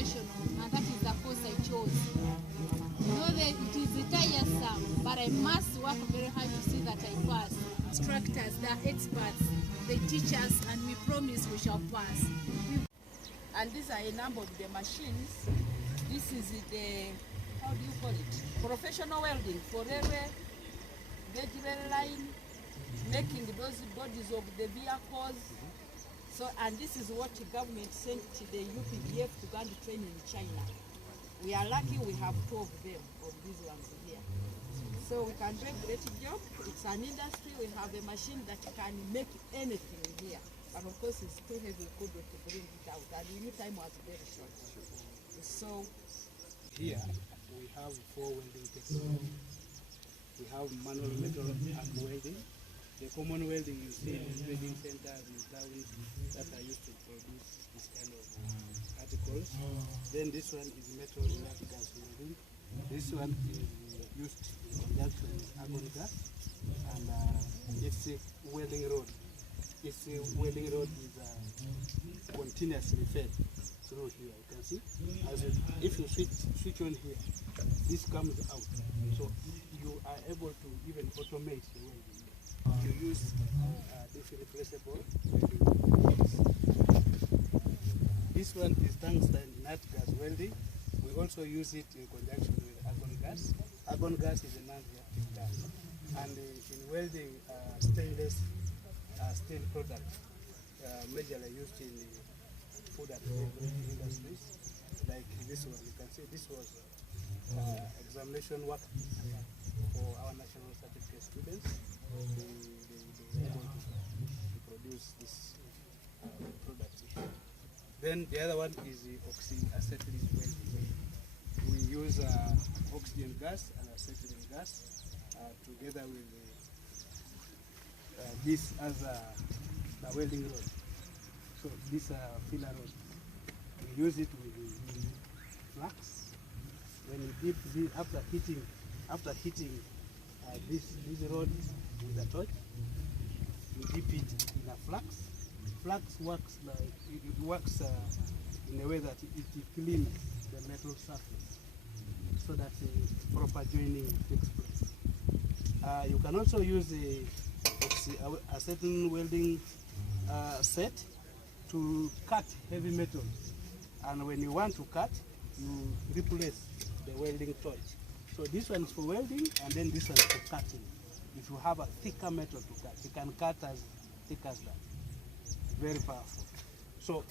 professional, and that is the course I chose. Though it is tiresome, but I must work very hard to see that I pass. Instructors, the experts, they teach us, and we promise we shall pass. And these are a number of the machines. This is the, how do you call it? Professional welding for railway, gauge rail line, making those bodies of the vehicles. So, and this is what the government sent to the UPDF to go and train in China. We are lucky we have 2 of them, of these ones here. So we can do a great job. It's an industry. We have a machine that can make anything here. But of course it's too heavy to bring it out. And the new time was very short. So here we have 4 welding techniques. We have manual metal arc welding. The common welding you see in welding centers in towns that are used to produce this kind of articles. Then this one is metal inert gas welding. This one is used in conjunction with argon gas, and it's a welding rod. This welding rod is continuously fed through here. You can see, if you switch on here, this comes out. So you are able to even automate the welding. You use this replaceable welding. This one is tungsten inert gas welding. We also use it in conjunction with argon gas. Argon gas is a non-reactive gas. And in welding stainless steel products, majorly used in the food and beverage industries, like this one. You can see this was examination work for our national certificate students. They able to produce this product. Then the other one is the oxyacetylene welding. We use oxygen gas and acetylene gas together with this as the welding rod. So this filler rod, we use it with flax. When you dip this, after hitting this rod with a torch, you dip it in a flax. Flax works like it works in a way that it cleans the metal surface, so that proper joining takes place. You can also use a certain welding set to cut heavy metals, and when you want to cut, you replace the welding torch. So this one is for welding, and then this one is for cutting. If you have a thicker metal to cut, you can cut as thick as that. Very powerful. So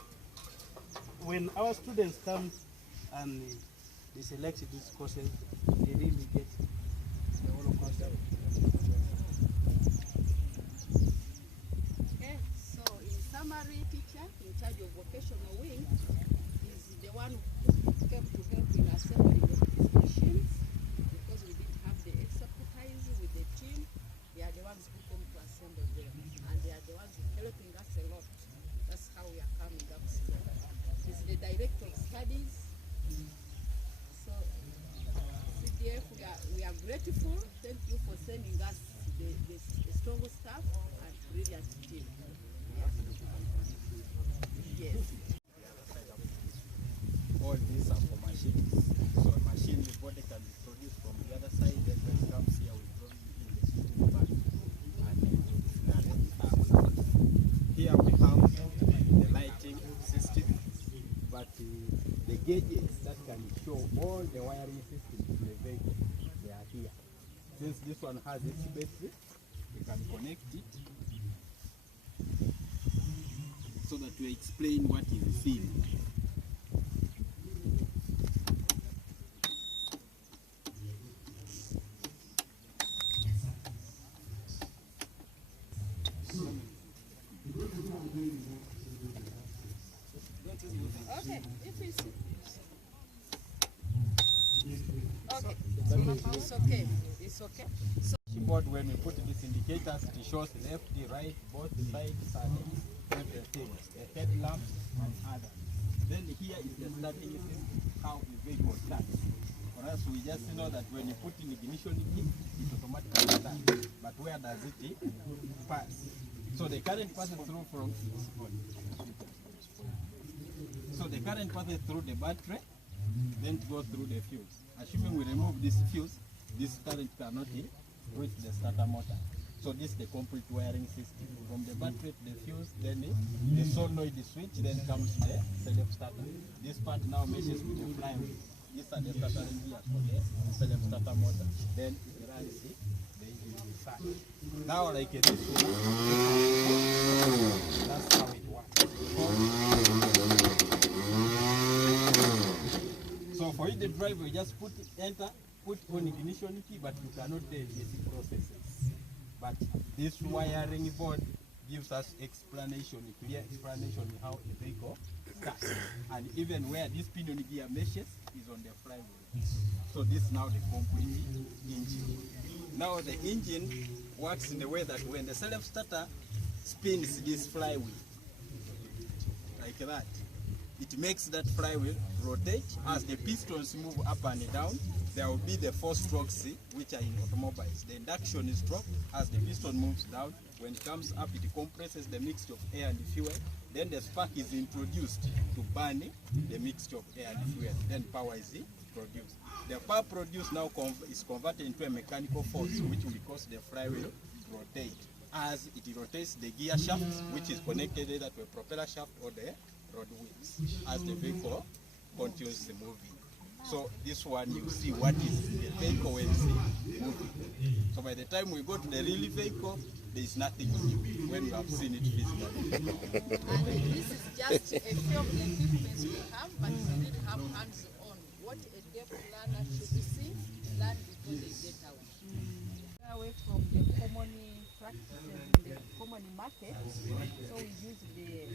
when our students come and they select these courses, they really get the whole concept. okay, so in summary, teacher in charge of vocational wing is the one who came to help in assembling of these machines, because we didn't have the expertise with the team. They are the ones who came to assemble them, and they are the ones helping us a lot. That's how we are coming up here. He's the director of studies. So CDF, we are grateful. Thank you for sending us the strong staff and brilliant team. Yes. All these are for machines. So a machine, the body can be produced from the other side, then when it comes here, we draw it in the system back. And here we have the lighting system, but the gauges that can show all the wiring systems in the vehicle, they are here. Since this one has its battery, we can connect it so that we explain what is seen. Okay, if it's okay, it's okay. So Keyboard, when we put these indicators, it shows left, right, both sides, and everything, the headlamps and others. Then here is the starting system, how the vehicle starts. For us, we just know that when you put in ignition key, it automatically starts. But where does it pass? So the current passes through from this one. So the current passes through the battery, then it goes through the fuse. Assuming we remove this fuse, this current cannot reach the starter motor. So this is the complete wiring system. From the battery to the fuse, then the solenoid switch, then comes to the self-starter. This part now meshes with the flywheel. These are the startering gears for the self-starter motor. Then it runs the engine inside. Now like this one, that's how it works. So for you the driver, you just put on ignition key, but you cannot do these processes. But this wiring board gives us explanation, a clear explanation on how a vehicle starts. And even where this pinion gear meshes is on the flywheel. So this is now the complete engine. Now the engine works in the way that when the self-starter spins this flywheel, like that, it makes that flywheel rotate. As the pistons move up and down, there will be the 4 strokes which are in automobiles. The induction is dropped as the piston moves down. When it comes up, it compresses the mixture of air and fuel. Then the spark is introduced to burn the mixture of air and fuel. Then power is produced. The power produced now is converted into a mechanical force which will cause the flywheel to rotate. As it rotates the gear shaft, which is connected either to a propeller shaft or the rod wheels, as the vehicle continues moving. So this one you see what is the vehicle when it's moving. So by the time we go to the real vehicle, there is nothing new when you have seen it physically. And this is just a few of the equipment we have, but we need to have hands-on. What a deaf learner should see, learn before they get out. Away from the common practices in the common market, so we use the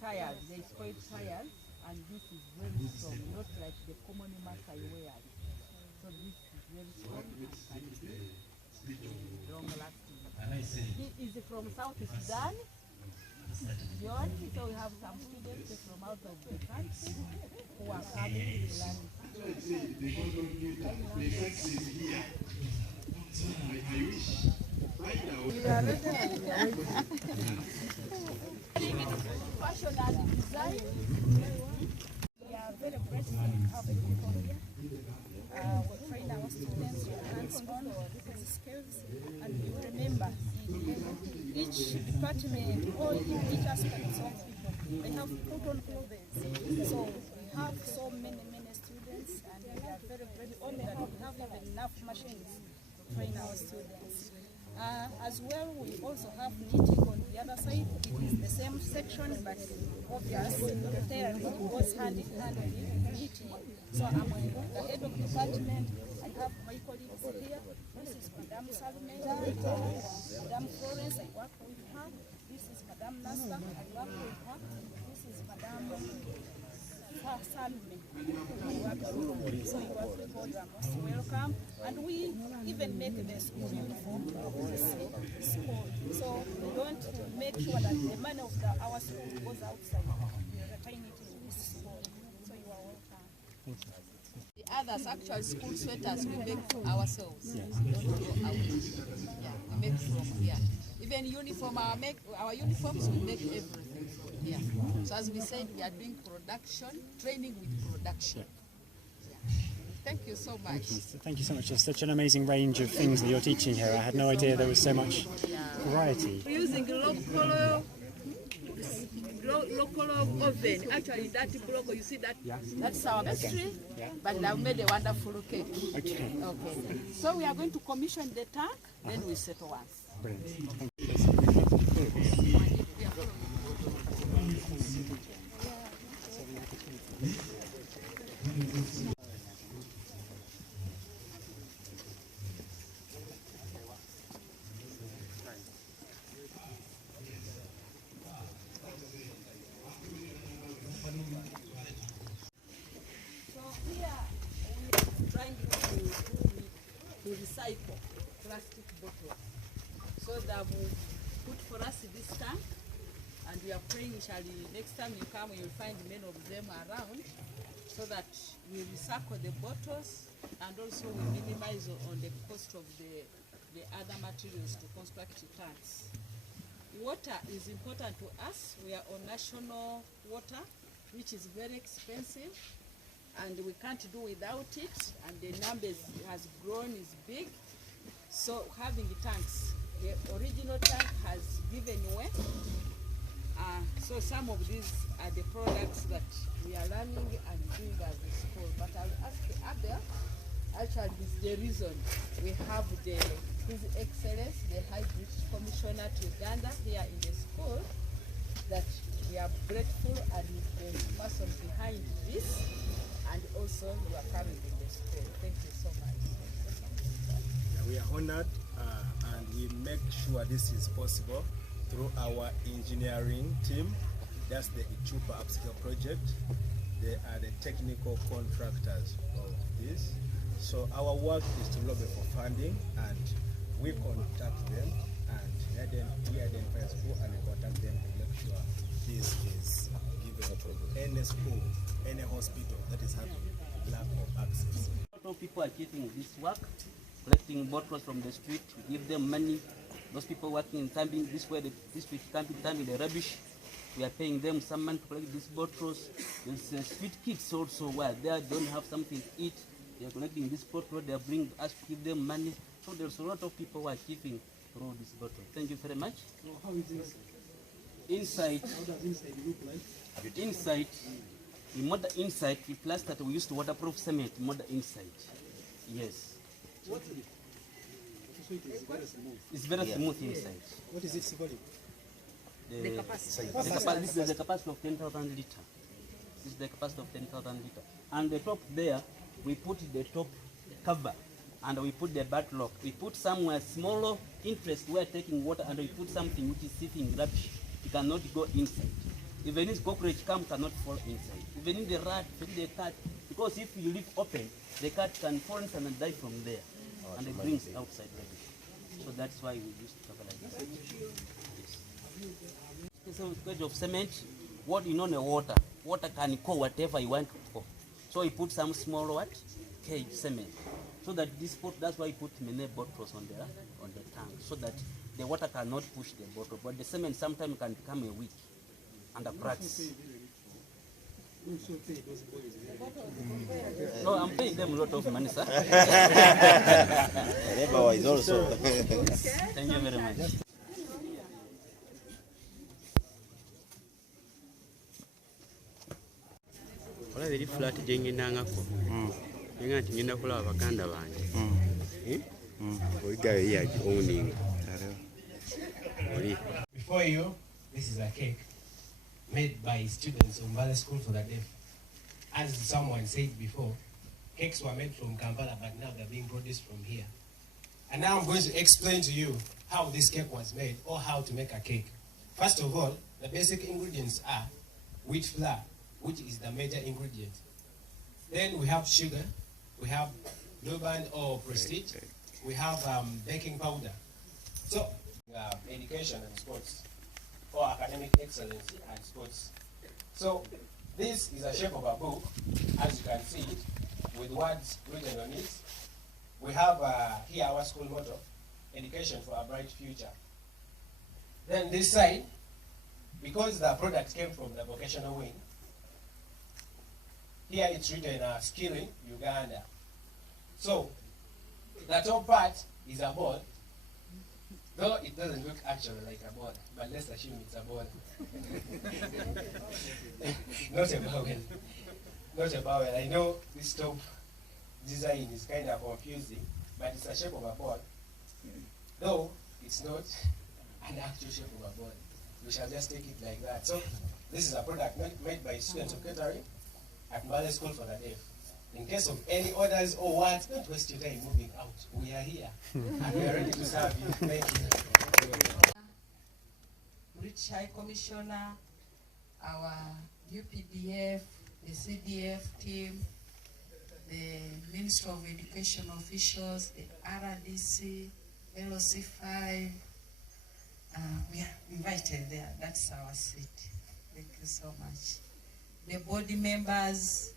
tires, the spoiled tires. And this is very strong, not like the common mass I wear. So this is very strong and long lasting. This is from South Sudan, John. So we have some students from out of the country who are coming to learn. We are ready. Fashion and design. We are very grateful to have people here. We train our students with hands-on skills, and we remember in each department or in each aspect of people, they have put on clothes. So we have so many students, and we are very, very honored that we have even enough machines to train our students. As well, we also have knitting on the other side. It is the same section, but obviously the tailoring goes hand in hand with knitting. So I'm the head of the department. I have my colleagues here. This is Madame Salome, Madame Florence, I work with her. This is Madame Nasta, I work with her. This is Madame Salome, I work with her. So you are most welcome. And we even make the school uniform of the school. So we don't make sure that the money of our school goes outside. We retain it in this school. So you are welcome. The others, actual school sweaters, we make ourselves. Yes. We don't go out. Yeah, we make from here. Even uniform, our uniforms, we make everything from here. So as we said, we are doing production, training with production. Thank you so much. Thank you so much. There's such an amazing range of things that you're teaching here. I had no idea there was so much variety. We're using local oven. Actually, that block, you see that? Yeah. That's our pastry, but I've made a wonderful cake. Okay. Okay. So we are going to commission the tank, then we settle once. Brilliant. Thank you. To recycle plastic bottles. So they have put for us this tank, and we are praying next time you come you'll find many of them around, so that we recycle the bottles and also we minimize on the cost of the other materials to construct tanks. water is important to us. We are on national water, which is very expensive, and we can't do without it, and the numbers has grown, is big. So having tanks, the original tank has given way. So some of these are the products that we are learning and doing as a school. But I'll ask Abel, actually this is the reason we have His Excellency, the High British Commissioner to Uganda here in the school, that we are grateful and the person behind this, and also you are coming in the school. Thank you so much. We are honored and we make sure this is possible through our engineering team. That's the Ichupa Upscale project. They are the technical contractors of this. So our work is to lobby for funding, and we contact them, and we identify a school and we contact them to make sure this is given to any school, any hospital that is having lack of access. A lot of people are getting this work, collecting bottles from the street. We give them money. Those people working in Tambing, this way, the district Tambing, the rubbish, we are paying them some money to collect these bottles. There's street kids also where they don't have something to eat. They are collecting this bottle, they are bringing us to give them money. So there's a lot of people who are giving through this bottle. Thank you very much. So how is this? Inside, How does inside look like? inside, we model inside, we plastered, we used waterproof cement, model inside. Yes. What is it? So it is very smooth. It's very smooth inside. What is it symbolic? The capacity. This is the capacity of 10,000 liters. This is the capacity of 10,000 liters. And the top there, we put the top cover, and we put the bat lock. We put somewhere smaller interest where taking water, and we put something which is sitting rubbish. It cannot go inside. Even if cockroach come, cannot fall inside. Even if the rat, even the cat, because if you leave open, the cat can fall inside and die from there, and it brings outside rubbish. So that's why we used to cover like that. Yes. So because of cement, what you know the water can go whatever you want to go. So you put some small cage cement, so that this pot. That's why you put many bottles on the tank, so that the water cannot push the bottle. But the cement sometimes can become a weak and the cracks. No, I'm paying them a lot of money, sir. Is also. Thank you very much. Ola biri flat jengendangako. Nenga nti ngenda kulaba baganda bange. Oligayo yaki owning. Oli. Before you, this is a cake made by students of Mbale School for the Deaf. As someone said before, cakes were made from Kampala, but now they're being produced from here. And now I'm going to explain to you how this cake was made, or how to make a cake. First of all, the basic ingredients are wheat flour, which is the major ingredient. Then we have sugar, we have blue band or prestige, we have baking powder. So, education and sports, or academic excellence and sports. So, this is a shape of a book, as you can see, with words written on it. We have here our school motto, education for a bright future. Then this side, because the product came from the vocational wing, here it's written skilling Uganda. So the top part is a ball, though it doesn't look actually like a ball, but let's assume it's a ball. Not a bowel. Not a bowel. I know this top design is kind of confusing, but it's a shape of a ball, though it's not an actual shape of a ball. We shall just take it like that. So this is a product made by students of catering at Mbale School for the Deaf. In case of any orders or what, don't waste your time moving out. We are here and we are ready to serve you. Thank you. British High Commissioner, our UPDF, the CDF team, the Ministry of Education officials, the RDC, LOC5, we are invited there. That's our seat. Thank you so much. The body members,